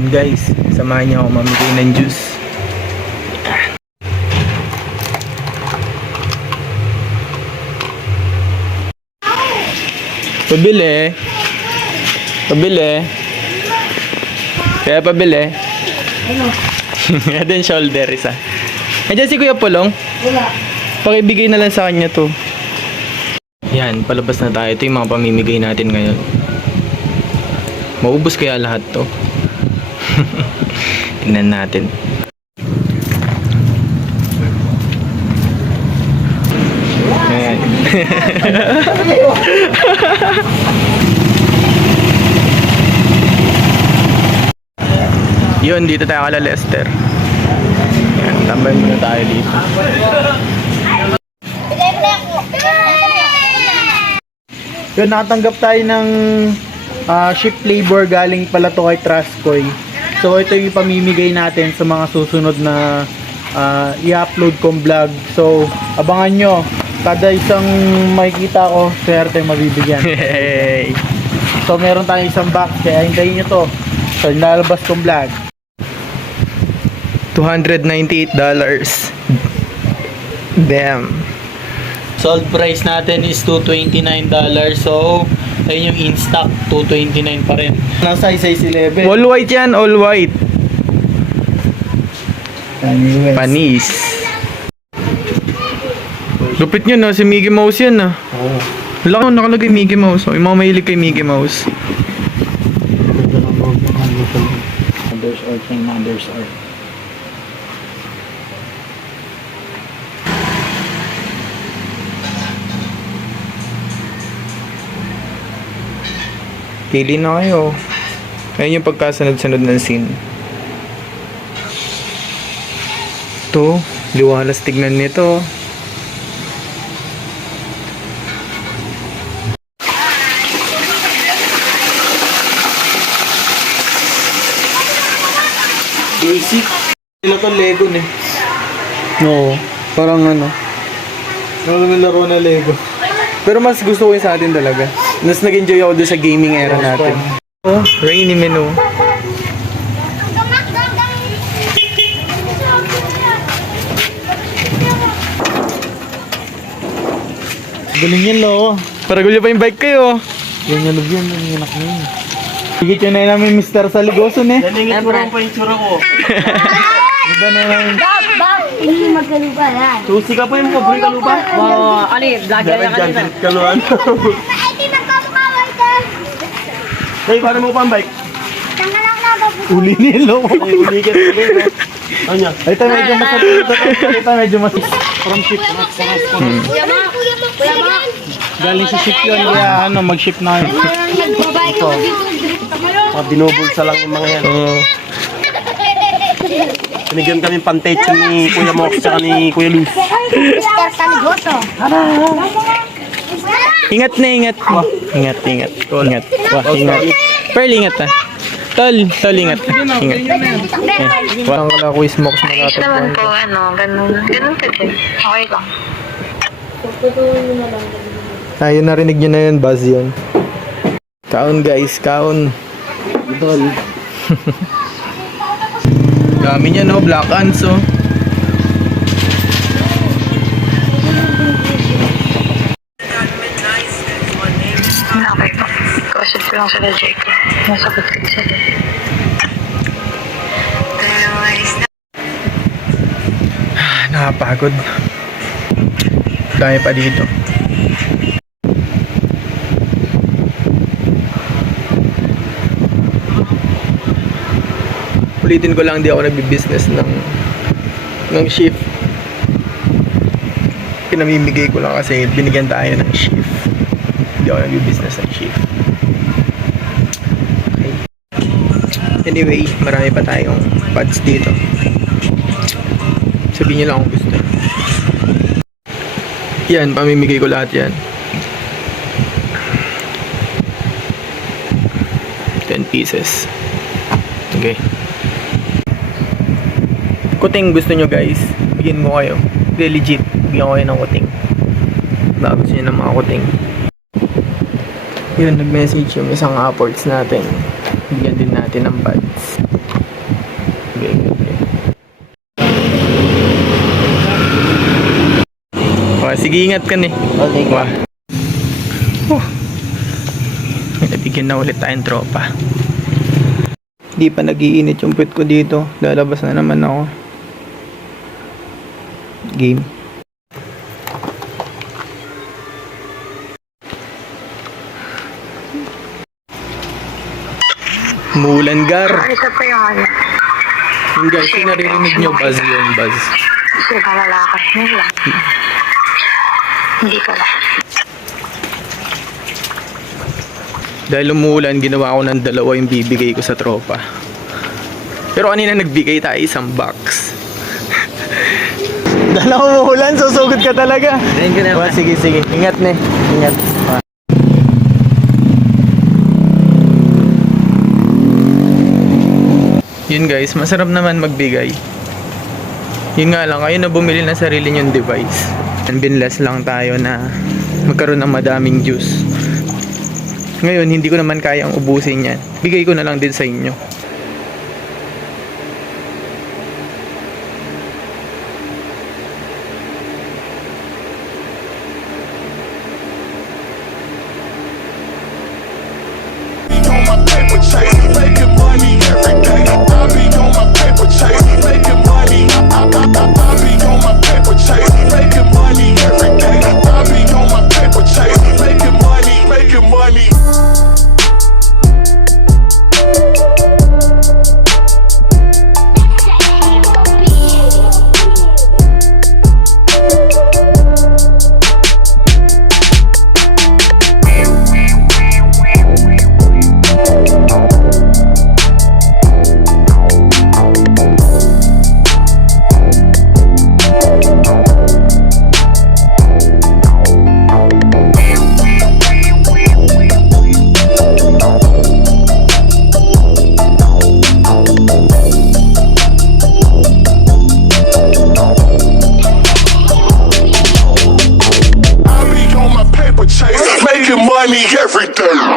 Yan guys, samahan niyo ako mamigay ng juice. Pabili. Pabili. Kaya pabili. Head and shoulder isa. Nandiyan si Kuya Pulong? Wala. Pakibigay na lang sa kanya to. Yan, palabas na tayo. Ito yung mga pamimigay natin ngayon. Maubos kaya lahat to? Tingnan natin. Ayan. Yun, dito tayo kala Lester. Yan, tambay muna tayo dito. Yun, nakatanggap tayo ng shift labor galing pala to kay Trustcoin. So ito yung pamimigay natin sa mga susunod na i-upload kong vlog. So abangan nyo, kada isang makikita ko, swerte mabibigyan. Hey. So meron tayong isang box, kaya hintayin nyo to. So lalabas kong vlog. $298. Damn. Sold price natin is $229. So ayun yung in stock, $229 pa rin. Nasa size 11. All white yan, all white. Panis. Lupit nyo na, si Mickey Mouse yan na. Oo. Wala ko nakalagay Mickey Mouse. Yung mga mahilig kay Mickey Mouse. Mothers or king mothers or. Pili na kayo. Ayun yung pagkasunod-sunod ng scene. Ito, liwalas tignan nito. Basic. Sila to Lego eh. No, parang ano. Laro na Lego. Pero mas gusto ko yung sa atin talaga. Mas nag-enjoy ako doon sa gaming era natin. Oh, rainy menu. Galing yan, lo. Paragulyo pa yung bike kayo. Yan yan, yung anak mo yun. Higit yun na namin Mr. Saligoso, ne? Nalingit ko lang pa yung tsura ko. Iba na namin. Bak, ini magalupa yan. Susi ka po yung mga bring kalupa. Ano eh, vlogger na kanina. Kaluan. Ay, di nagkabukaway ka. Hey, paano mo pa ang bike? Tangalak na ba po? Uli nilo. Ay, uli ka talaga. Ano yan? Ito medyo masakit. Ito medyo masakit. From ship. Kuya mo. Galing sa ship yun. Kaya ano, mag-ship na yun. Nagbabayad ka dito. Binubulsa lang yung mga yan. Pinigyan kami pantecho ni Kuya Mox at ni Kuya Luz. Mr. Saligoso. Ingat na, ingat. Ingat, ingat. Ingat. Wah, ingat. Pearl, ingat ha. Tol, ingat. Ingat. Walang wala ko yung smoke sa Ayos naman po, ganun ka din. Okay lang. Ayun, narinig nyo na yun, buzz yun. Kaon guys, kaon. Idol. Dami niya no, black ants oh. Okay po. Kausap ko lang sila, Jake. Masakit ka sila. Nakapagod. Dami pa dito. Ulitin ko lang, di ako nagbi-business ng shift. Pinamimigay ko lang kasi binigyan tayo ng shift. Hindi ako nagbi-business ng shift. Okay. Anyway, marami pa tayong pads dito. Sabihin nyo lang kung gusto. Yan, pamimigay ko lahat yan. 10 pieces. Okay. Kuting gusto nyo guys, bigyan ko kayo. Hindi, legit, bigyan ko kayo ng kuting. Baka gusto nyo ng mga kuting. Yun, nag-message yung isang upwards natin. Bigyan din natin ng pads. Sige, ingat ka ni. Okay. Wah. May nabigyan na ulit tayong tropa. Di pa nagiinit yung puwet ko dito. Lalabas na naman ako. Game. Mulan, Gar. Ito po yung ano. Yung guys, yung naririnig nyo, buzz yun, buzz. Kasi malalakas nila. Hindi pala. Dahil umuulan, ginawa ko ng 2 yung bibigay ko sa tropa. Pero kanina nagbigay tayo 1 box. Dahil umuulan, susugod ka talaga. Thank you naman. Sige, sige. Ingat, ne. Ingat. Yun guys, masarap naman magbigay. Yun nga lang, kayo na bumili na sarili yung device. And binless lang tayo na magkaroon ng madaming juice. Ngayon, hindi ko naman kayang ubusin yan. Bigay ko na lang din sa inyo. On my paper chase, making money every day. I be on my paper chase, making money. I be on my paper chase, making money every day. I be on my paper chase, making money, making money. Making money every day.